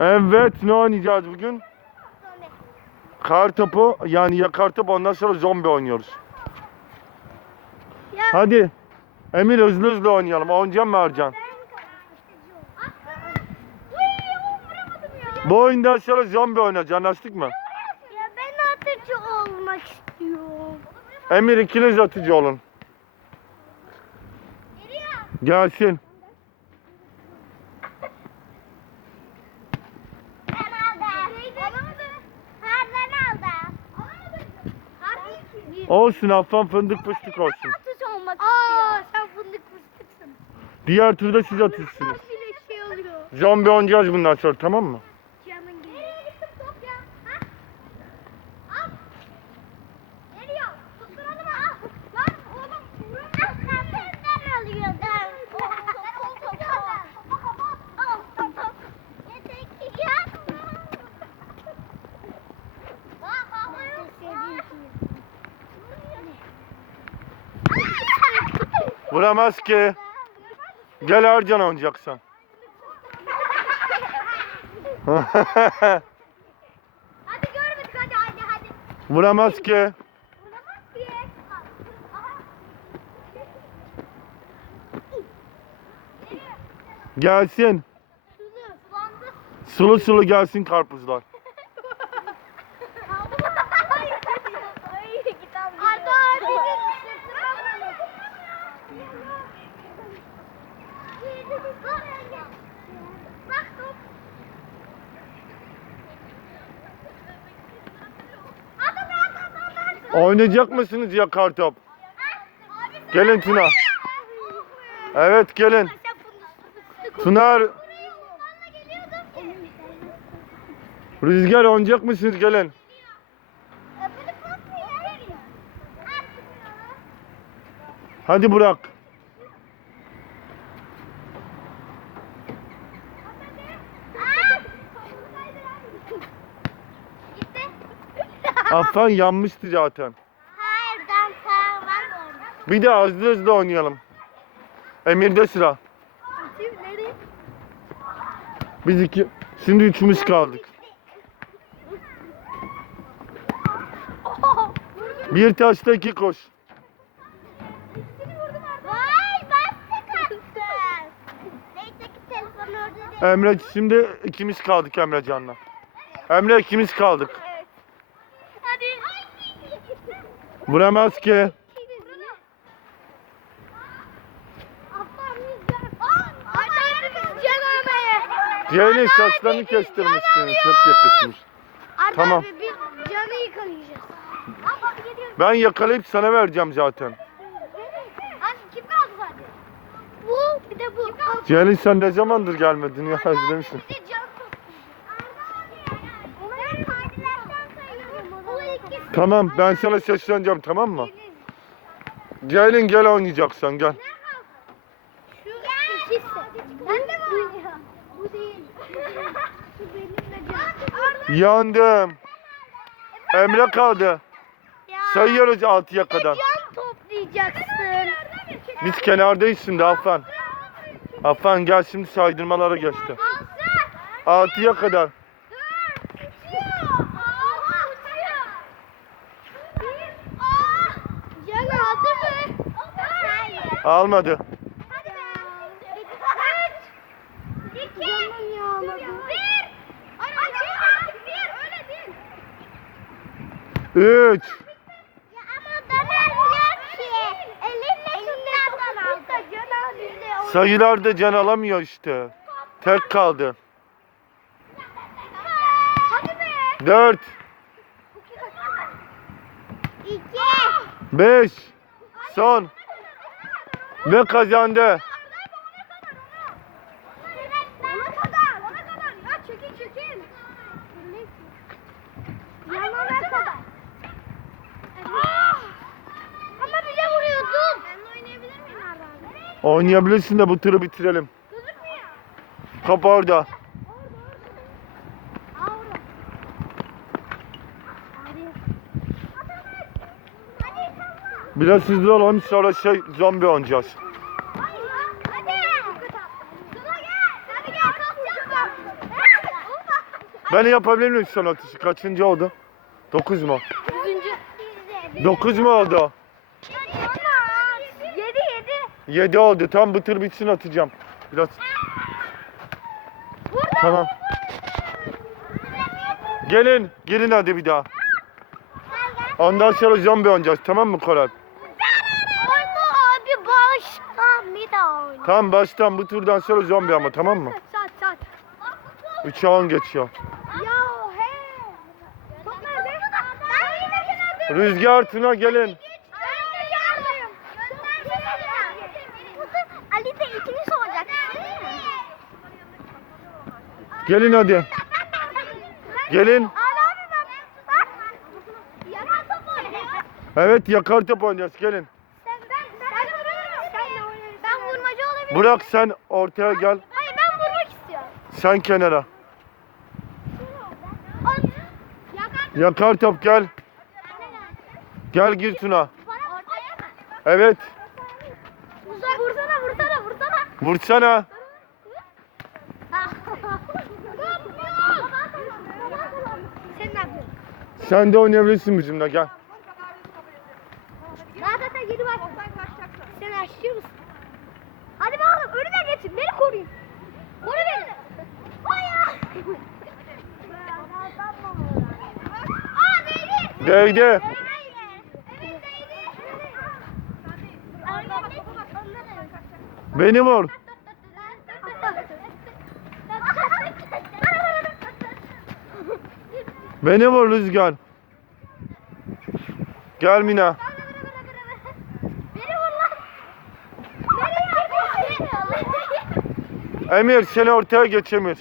Evet ne oynayacağız bugün? Kar topu yani ya kar topu ondan sonra zombi oynuyoruz. Ya. Hadi. Emir hızlı hızlı oynayalım. Oynayacağım mı Ercan? Bu oyundan sonra zombi oynayacağız. Anlaştık mı? Ya ben atıcı olmak istiyorum. Emir ikiniz atıcı olun. Gelsin. Ben aldım. Alamadım. Hayır ben aldım. Alamadım. Olsun affan fındık fıstık olsun. Atıcı olmak Aa, sen fındık fıstıksın. Diğer turda siz atışsınız. Bir de şey oluyor. Zombi oynayacağız bundan sonra tamam mı? Canın gibi. Nereye gittim top ya? Ha? Al. Nereye? Tutturalım ha. Lan oğlum. Al kapından alıyordum. Top top top. Topa kapat. Al top top. Yeter ki yapma. Bak bak. Vuramaz ki. Gel Ercan oynayacaksan. Hadi görmedik hadi hadi hadi. Vuramaz ki. Vuramaz ki. Gelsin. Sulu sulu gelsin karpuzlar. Arda abi. Bak top. Adam adam adam. Oynayacak mısınız ya kartop? Gelin Tuna. Evet gelin. Tunar, Rüzgar oynayacak mısınız gelin. Hadi Burak. Affan yanmıştı zaten. Hayır ben falan. Bir de hızlı hızlı oynayalım. Emir'de sıra. Nereye? Biz iki, şimdi üçümüz kaldık. Bir taşta iki koş. Vay bastı kaçtı. Neyse ki telefon orada değil. Emre şimdi ikimiz kaldık Emrecan'la. Emre ikimiz kaldık. Evet. Hadi. Vuramaz ki. Ceylin saçlarını kestirmişsin. Çok yakışmış. Tamam. abi canı yıkayacağız. Ben yakalayıp sana vereceğim zaten. Kim kaldı zaten? Bu bir de bu. Ceylin sen ne zamandır gelmedin ya özlemişsin. Bir de can Onların kaydılardan sayıyorum. Bu ikisi. Tamam ben sana sesleneceğim tamam mı? Ceylin gel oynayacaksan gel. Yandım. Emre kaldı. Sayıyoruz 6'ya kadar. Biz kenardayız şimdi Affan. Affan gel şimdi saydırmalara geçti. Alsın. 6'ya kadar. Can aldı mı? Hayır. Almadı. Hadi be. Üç. İki. Canım yağladı. Bir. Hadi bir. Öyle değil. 3. Ya ama dönem yok ki. Elinle. Can aldı. Sayılarda can alamıyor işte. Tek kaldı. Hadi be. 4, İki. 5, son ve kazandı. Ona kadar, ona kadar. Ya çekin çekin. Yanına kadar. Ama bize vuruyordun. Ben oynayabilir miyim abi? Oynayabilirsin de bu turu bitirelim. Top orada. Orada orada. Aa orada. Hadi. Hadi tamam. Biraz hızlı olalım sonra şey zombi oynayacağız. Ben yapabilir miyim son atışı? Kaçıncı oldu? 9 mu? 9 mu oldu? Yedi yedi. 7 oldu. Tam bıtır bitsin atacağım. Biraz. Tamam. gelin. Gelin hadi bir daha. Ondan sonra zombi oynayacağız. Tamam mı Koray? Orada abi baştan bir daha oyna. Tamam baştan bu turdan sonra zombi ama tamam mı? Çat çat. 3'e 10 geçiyor. Ya he. Top nerede? Ben yine nerede? Rüzgar Tuna gelin. Ali de ikiniz olacak. Gelin hadi. Gelin. Evet yakar top oynayacağız. Gelin. Sen ben ben vurabilirim. Ben vurmacı olabilirim. Burak sen ortaya gel. Hayır ben vurmak istiyorum. Sen kenara. Yakar. Top gel. Gel gir Tuna. Evet. Vursana vursana vursana. Vursana. Sen ne yapıyorsun? Sen de oynayabilirsin bizimle gel. Daha zaten yedi var. Sen aşıyor musun? Hadi bakalım önüme geçin. Beni koruyun. Koru beni. Hayır. Aa değdi. Değdi. Beni vur. Beni vur Rüzgar. Gel Mina. Beni vur lan. Nereye? Emir seni ortaya geç Emir.